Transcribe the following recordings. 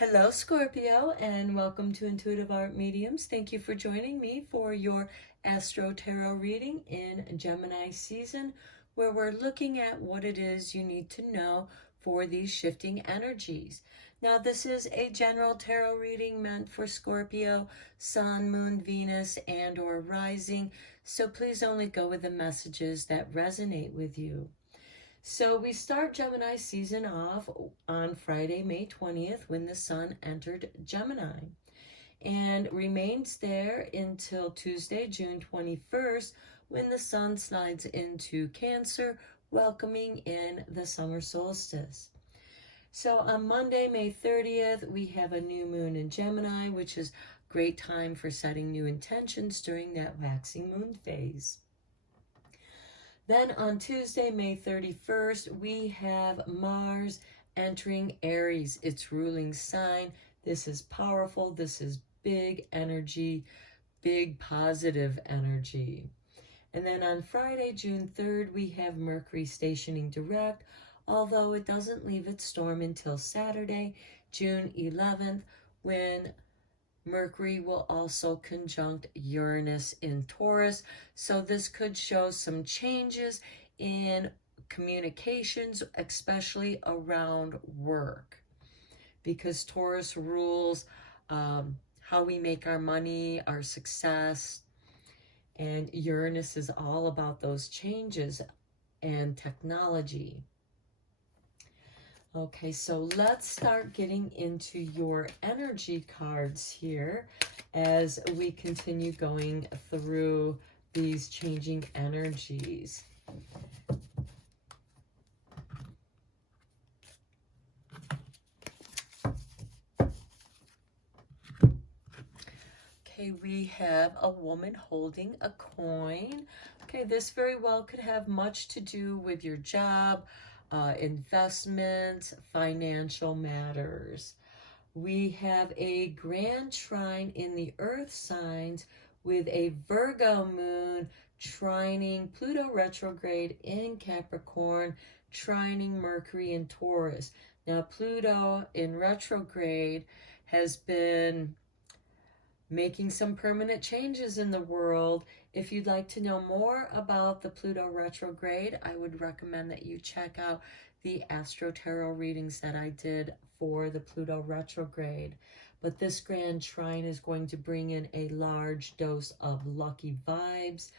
Hello, Scorpio, and welcome to Intuitive Art Mediums. Thank you for joining me for your Astro-Tarot reading in Gemini season, where we're looking at what it is you need to know for these shifting energies. Now, this is a general tarot reading meant for Scorpio, Sun, Moon, Venus, and or Rising, so please only go with the messages that resonate with you. So we start Gemini season off on Friday, May 20th, when the sun entered Gemini and remains there until Tuesday, June 21st, when the sun slides into Cancer, welcoming in the summer solstice. So on Monday, May 30th, we have a new moon in Gemini, which is a great time for setting new intentions during that waxing moon phase. Then on Tuesday, May 31st, we have Mars entering Aries, its ruling sign. This is powerful. This is big energy, big positive energy. And then on Friday, June 3rd, we have Mercury stationing direct, although it doesn't leave its storm until Saturday, June 11th, when Mercury will also conjunct Uranus in Taurus, so this could show some changes in communications, especially around work, because Taurus rules how we make our money, our success, and Uranus is all about those changes and technology. Okay, so let's start getting into your energy cards here as we continue going through these changing energies. Okay, we have a woman holding a coin. Okay, this very well could have much to do with your job, investments, financial matters. We have a grand trine in the earth signs with a Virgo moon trining Pluto retrograde in Capricorn, trining Mercury in Taurus. Now, Pluto in retrograde has been making some permanent changes in the world. If you'd like to know more about the Pluto retrograde, I would recommend that you check out the Astro Tarot readings that I did for the Pluto retrograde. But this grand trine is going to bring in a large dose of lucky vibes,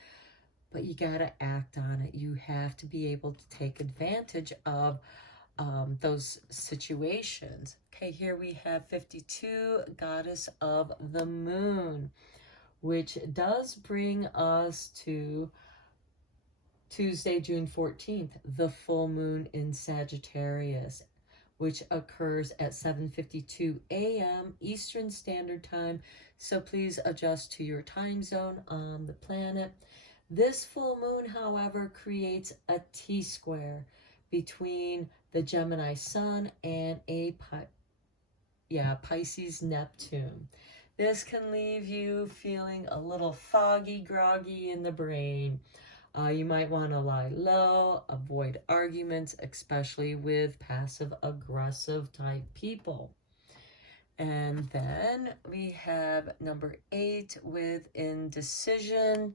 but you got to act on it. You have to be able to take advantage of those situations. Okay, here we have 52, Goddess of the Moon, which does bring us to Tuesday, June 14th, the full moon in Sagittarius, which occurs at 7:52 a.m. Eastern Standard Time. So please adjust to your time zone on the planet. This full moon, however, creates a T-square between the Gemini Sun and a Pisces Neptune. This can leave you feeling a little foggy, groggy in the brain. You might want to lie low, avoid arguments, especially with passive-aggressive type people. And then we have number 8 with indecision,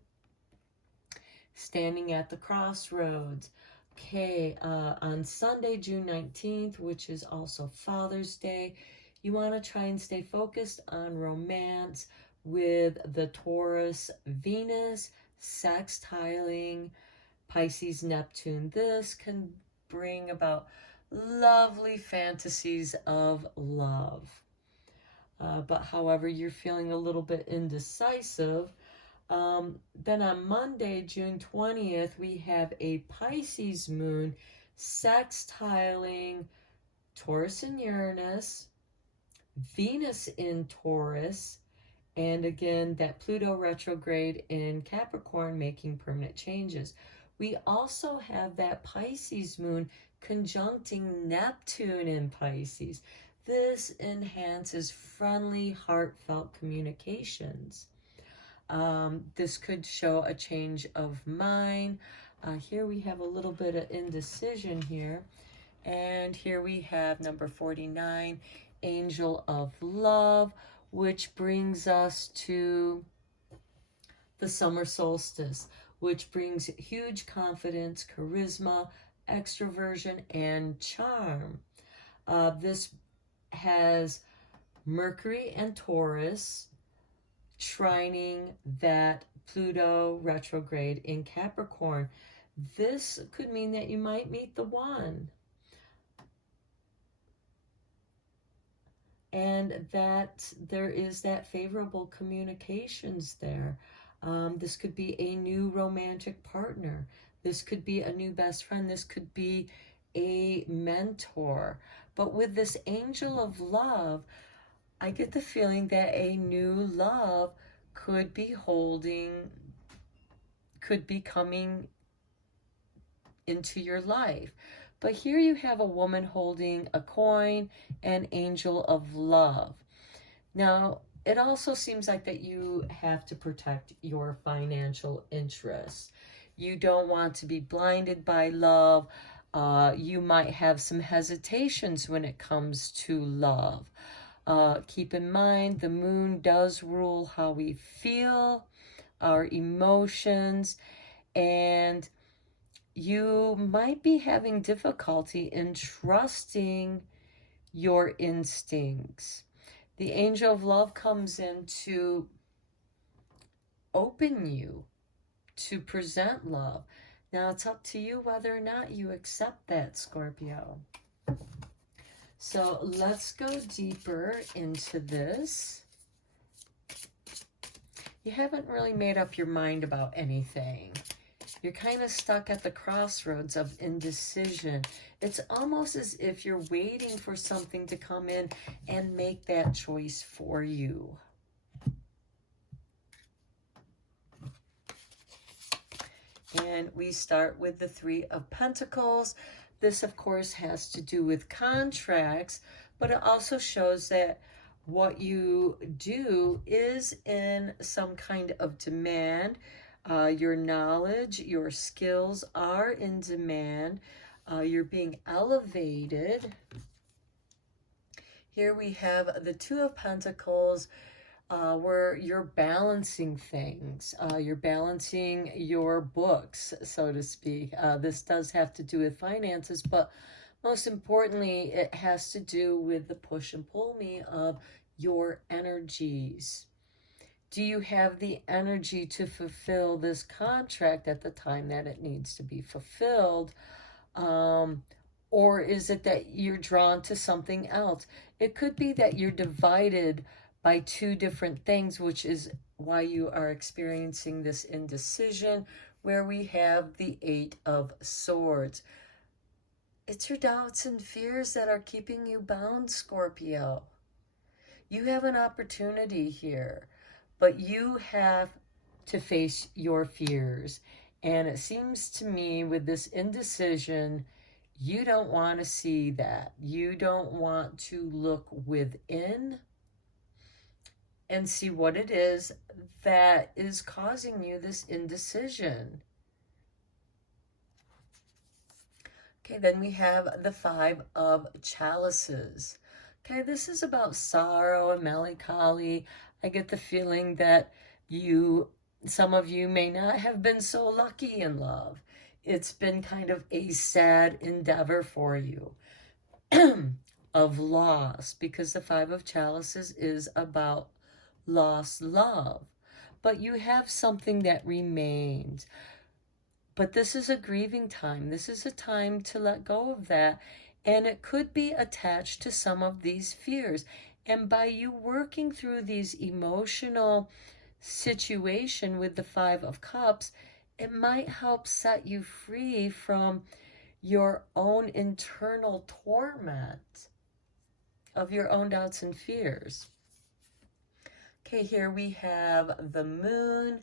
standing at the crossroads. Okay, on Sunday, June 19th, which is also Father's Day, you want to try and stay focused on romance with the Taurus Venus sextiling Pisces Neptune. This can bring about lovely fantasies of love. But however, you're feeling a little bit indecisive. Then on Monday, June 20th, we have a Pisces moon sextiling Taurus and Uranus, Venus in Taurus, and again, that Pluto retrograde in Capricorn making permanent changes. We also have that Pisces moon conjuncting Neptune in Pisces. This enhances friendly, heartfelt communications. This could show a change of mind. Here we have a little bit of indecision here. And here we have number 49, Angel of Love, which brings us to the summer solstice, which brings huge confidence, charisma, extroversion, and charm. This has Mercury and Taurus trining that Pluto retrograde in Capricorn. This could mean that you might meet the one, and that there is that favorable communications there. This could be a new romantic partner. This could be a new best friend. This could be a mentor. But with this Angel of Love, I get the feeling that a new love could be coming into your life. But here you have a woman holding a coin, an Angel of Love. Now, it also seems like that you have to protect your financial interests. You don't want to be blinded by love. You might have some hesitations when it comes to love. Keep in mind, the moon does rule how we feel, our emotions, and you might be having difficulty in trusting your instincts. The Angel of Love comes in to open you, to present love. Now it's up to you whether or not you accept that, Scorpio. So let's go deeper into this. You haven't really made up your mind about anything. You're kind of stuck at the crossroads of indecision. It's almost as if you're waiting for something to come in and make that choice for you. And we start with the Three of Pentacles. This, of course, has to do with contracts, but it also shows that what you do is in some kind of demand. Your knowledge, your skills are in demand. You're being elevated. Here we have the Two of Pentacles, where you're balancing things. You're balancing your books, so to speak. This does have to do with finances, but most importantly, it has to do with the push and pull me of your energies. Do you have the energy to fulfill this contract at the time that it needs to be fulfilled? Or is it that you're drawn to something else? It could be that you're divided by two different things, which is why you are experiencing this indecision, where we have the Eight of Swords. It's your doubts and fears that are keeping you bound, Scorpio. You have an opportunity here, but you have to face your fears. And it seems to me with this indecision, you don't want to see that. You don't want to look within and see what it is that is causing you this indecision. Okay, then we have the Five of Chalices. Okay, this is about sorrow and melancholy. I get the feeling that some of you may not have been so lucky in love. It's been kind of a sad endeavor for you of loss, because the Five of Chalices is about lost love. But you have something that remains. But this is a grieving time. This is a time to let go of that. And it could be attached to some of these fears. And by you working through these emotional situation with the Five of Cups, it might help set you free from your own internal torment of your own doubts and fears. Okay, here we have the Moon.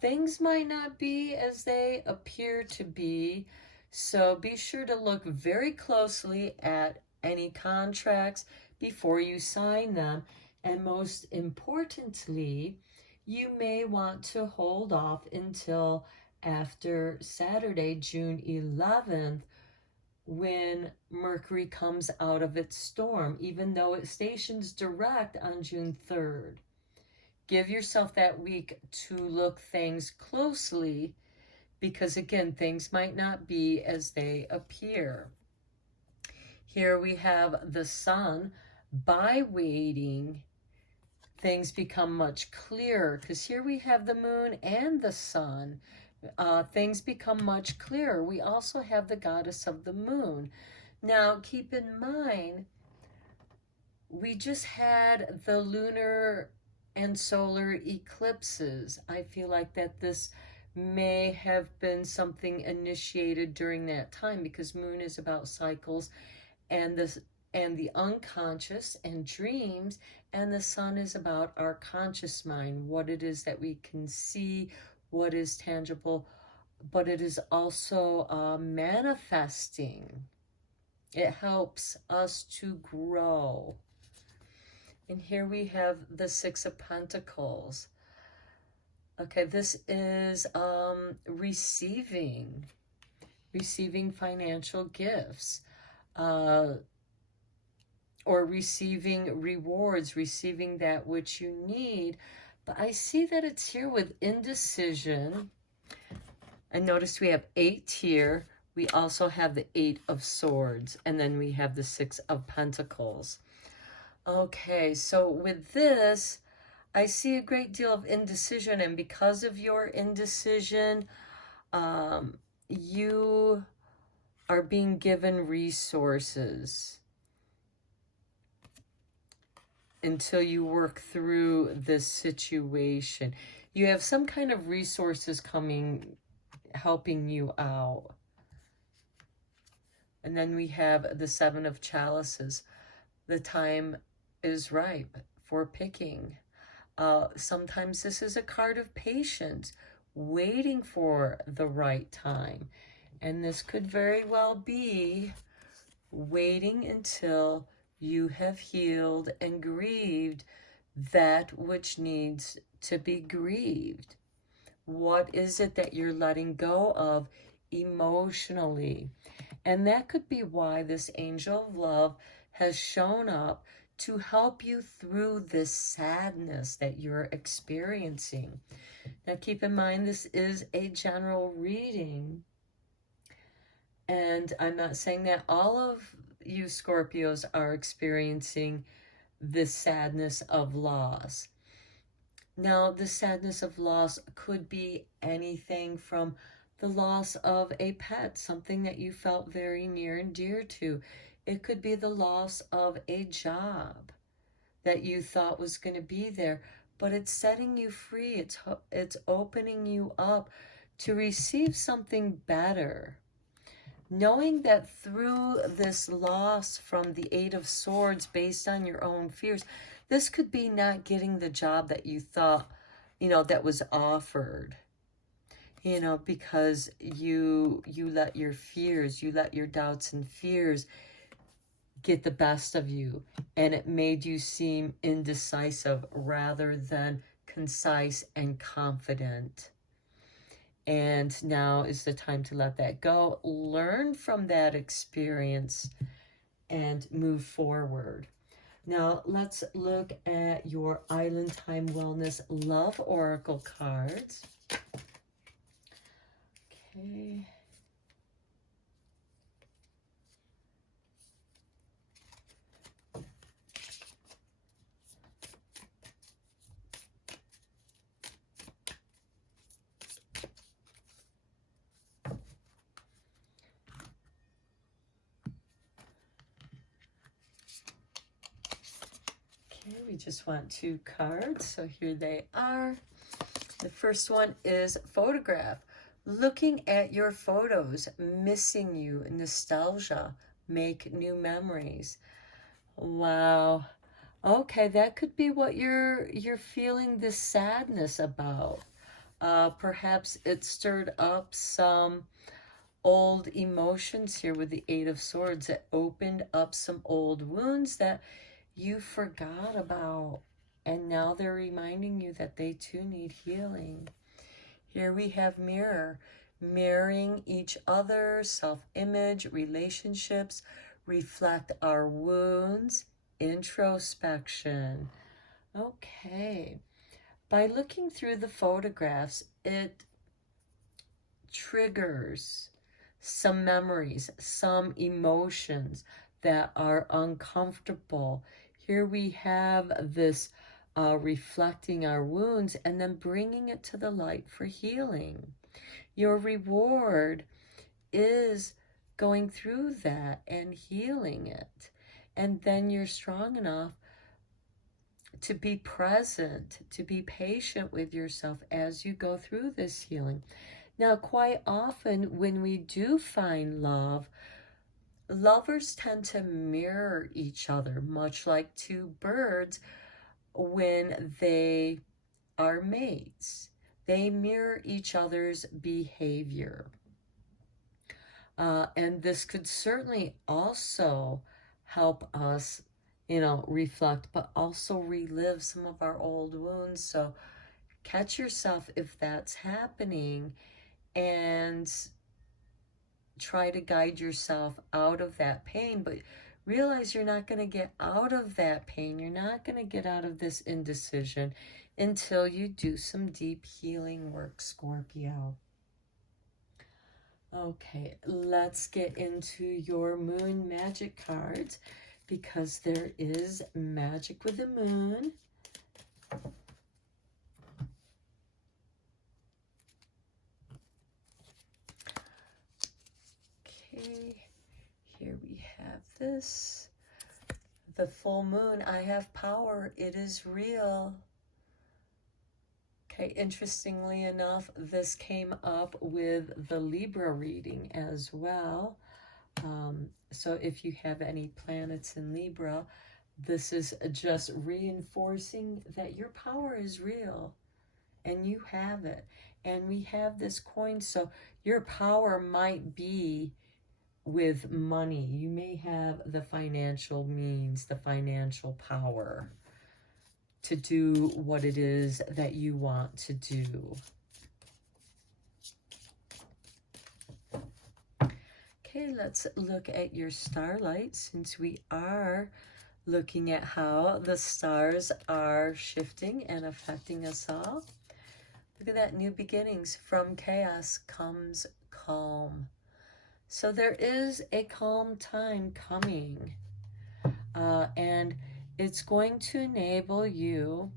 Things might not be as they appear to be, so be sure to look very closely at any contracts before you sign them. And most importantly, you may want to hold off until after Saturday, June 11th, when Mercury comes out of its storm, even though it stations direct on June 3rd. Give yourself that week to look things closely, because again, things might not be as they appear. Here we have the Sun. By waiting, things become much clearer, because here we have the Moon and the Sun. Things become much clearer. We also have the goddess of the Moon. Now, keep in mind, we just had the lunar and solar eclipses. I feel like that this may have been something initiated during that time, because Moon is about cycles and the unconscious and dreams, and the Sun is about our conscious mind, what it is that we can see, what is tangible, but it is also manifesting. It helps us to grow. And here we have the Six of Pentacles. Okay, this is receiving financial gifts, or receiving rewards, receiving that which you need. But I see that it's here with indecision. I noticed we have 8 here. We also have the 8 of Swords, and then we have the 6 of Pentacles. Okay, so with this, I see a great deal of indecision, and because of your indecision, you are being given resources until you work through this situation. You have some kind of resources coming, helping you out. And then we have the 7 of Chalices. The time is ripe for picking. Sometimes this is a card of patience, waiting for the right time. And this could very well be waiting until you have healed and grieved that which needs to be grieved. What is it that you're letting go of emotionally? And that could be why this angel of love has shown up to help you through this sadness that you're experiencing. Now, keep in mind, this is a general reading. And I'm not saying that all of you Scorpios are experiencing this sadness of loss. Now, the sadness of loss could be anything from the loss of a pet, something that you felt very near and dear to. It could be the loss of a job that you thought was going to be there, but it's setting you free. It's opening you up to receive something better. Knowing that through this loss from the 8 of Swords based on your own fears, this could be not getting the job that you thought, that was offered, because you let your fears, you let your doubts and fears get the best of you, and it made you seem indecisive rather than concise and confident. And now is the time to let that go, learn from that experience, and move forward. Now, let's look at your Island Time Wellness Love Oracle cards. Okay. We just want 2 cards, so here they are. The first one is photograph. Looking at your photos, missing you, nostalgia, make new memories. Wow. Okay, that could be what you're feeling this sadness about. Perhaps it stirred up some old emotions here with the 8 of Swords that opened up some old wounds that you forgot about, and now they're reminding you that they too need healing. Here we have mirror. mirroring each other, self-image, relationships, reflect our wounds, introspection. Okay. By looking through the photographs, it triggers some memories, some emotions that are uncomfortable. Here we have this reflecting our wounds and then bringing it to the light for healing. Your reward is going through that and healing it. And then you're strong enough to be present, to be patient with yourself as you go through this healing. Now, quite often when we do find love, lovers tend to mirror each other, much like two birds when they are mates. They mirror each other's behavior. And this could certainly also help us, reflect, but also relive some of our old wounds. So catch yourself if that's happening and try to guide yourself out of that pain. But realize you're not going to get out of that pain. You're not going to get out of this indecision until you do some deep healing work, Scorpio. Okay, let's get into your moon magic cards because there is magic with the moon. Okay, here we have this. The full moon, I have power, it is real. Okay, interestingly enough, this came up with the Libra reading as well. So if you have any planets in Libra, this is just reinforcing that your power is real and you have it. And we have this coin, so your power might be with money. You may have the financial means, the financial power to do what it is that you want to do. Okay, let's look at your starlight since we are looking at how the stars are shifting and affecting us all. Look at that, new beginnings. From chaos comes calm. So there is a calm time coming, and it's going to enable you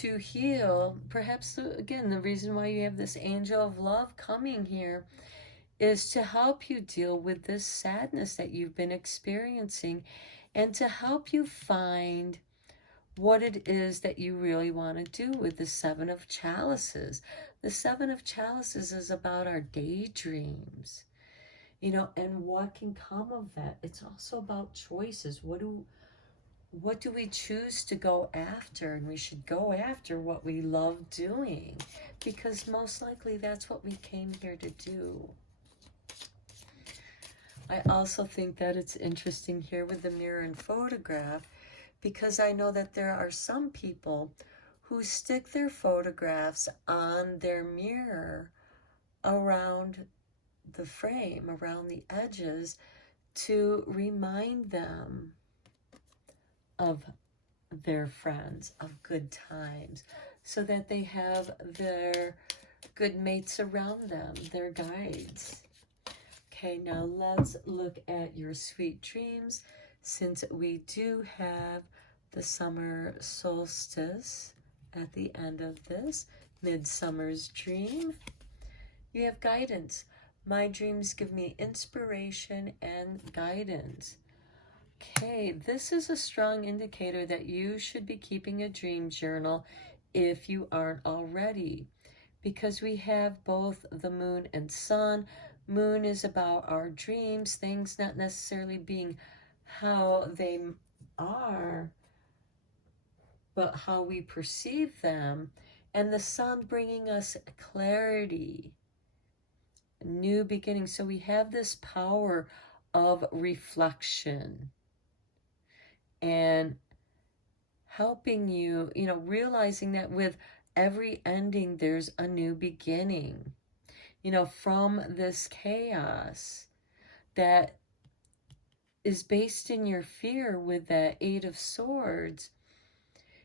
to heal. Perhaps, again, the reason why you have this angel of love coming here is to help you deal with this sadness that you've been experiencing and to help you find what it is that you really want to do with the Seven of Chalices. The Seven of Chalices is about our daydreams, and what can come of that. It's also about choices. What do we choose to go after? And we should go after what we love doing, because most likely that's what we came here to do. I also think that it's interesting here with the mirror and photograph, because I know that there are some people who stick their photographs on their mirror around the frame, around the edges, to remind them of their friends, of good times, so that they have their good mates around them, their guides. Okay, now let's look at your sweet dreams, since we do have the summer solstice at the end of this, Midsummer's Dream. You have guidance. My dreams give me inspiration and guidance. Okay, this is a strong indicator that you should be keeping a dream journal if you aren't already, because we have both the moon and sun. Moon is about our dreams, things not necessarily being how they are, but how we perceive them. And the sun bringing us clarity, new beginnings. So we have this power of reflection and helping you, realizing that with every ending, there's a new beginning. from this chaos that is based in your fear with the Eight of Swords.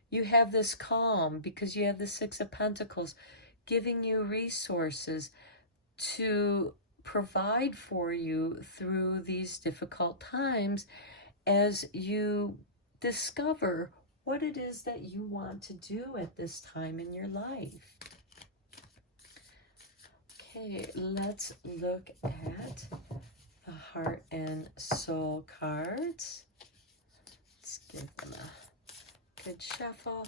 You have this calm because you have the Six of Pentacles giving you resources to provide for you through these difficult times as you discover what it is that you want to do at this time in your life. Okay, let's look at the Heart and Soul cards. Let's give them a good shuffle.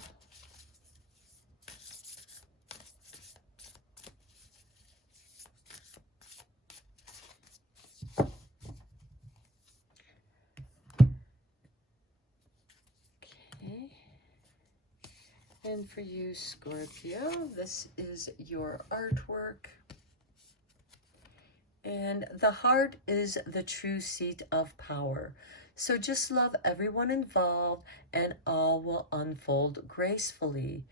Okay. And for you, Scorpio, this is your artwork. And the heart is the true seat of power. So just love everyone involved and all will unfold gracefully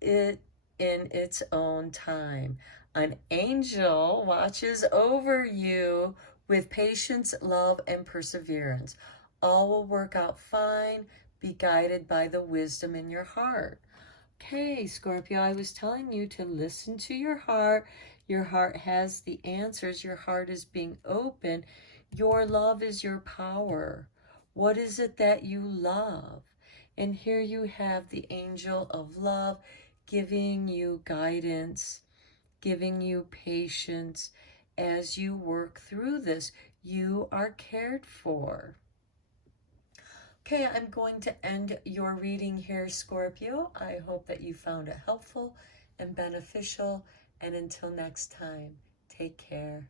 in its own time. An angel watches over you with patience, love, and perseverance. All will work out fine. Be guided by the wisdom in your heart. Okay, Scorpio, I was telling you to listen to your heart. Your heart has the answers. Your heart is being open. Your love is your power. What is it that you love? And here you have the angel of love giving you guidance, giving you patience as you work through this. You are cared for. Okay, I'm going to end your reading here, Scorpio. I hope that you found it helpful and beneficial. And until next time, take care.